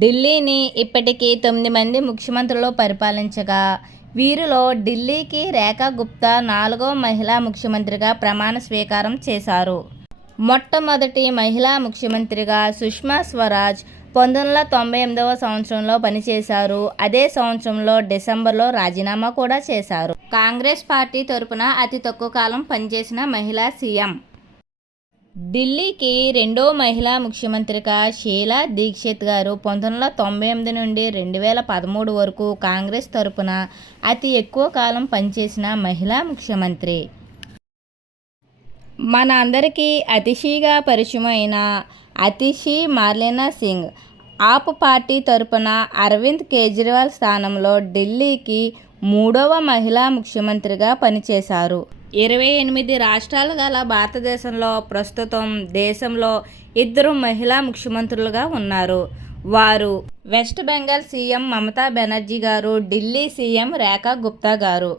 ఢిల్లీని ఇప్పటికీ 9 మంది ముఖ్యమంత్రులు పరిపాలించగా, వీరిలో ఢిల్లీకి రేఖా గుప్తా 4వ మహిళా ముఖ్యమంత్రిగా ప్రమాణ స్వీకారం చేశారు. మొట్టమొదటి మహిళా ముఖ్యమంత్రిగా సుష్మా స్వరాజ్ 1998వ సంవత్సరంలో పనిచేశారు. అదే సంవత్సరంలో డిసెంబర్లో రాజీనామా కూడా చేశారు. కాంగ్రెస్ పార్టీ తరపున అతి తక్కువ కాలం పనిచేసిన మహిళా సీఎం. ఢిల్లీకి రెండో మహిళా ముఖ్యమంత్రిగా షీలా దీక్షిత్ గారు 1998 నుండి 2013 వరకు కాంగ్రెస్ తరపున అతి ఎక్కువ కాలం పనిచేసిన మహిళా ముఖ్యమంత్రి. మన అందరికీ అతిశీగా పరిచయమైన అతిశీ మార్లెనా సింగ్ ఆప్ పార్టీ తరపున అరవింద్ కేజ్రీవాల్ స్థానంలో ఢిల్లీకి 3వ మహిళా ముఖ్యమంత్రిగా పనిచేశారు. 28 రాష్ట్రాలు గల భారతదేశంలో ప్రస్తుతం దేశంలో 2 మహిళా ముఖ్యమంత్రులుగా ఉన్నారు. వారు వెస్ట్ బెంగాల్ సీఎం మమతా బెనర్జీ గారు, ఢిల్లీ సీఎం రేఖా గుప్తా గారు.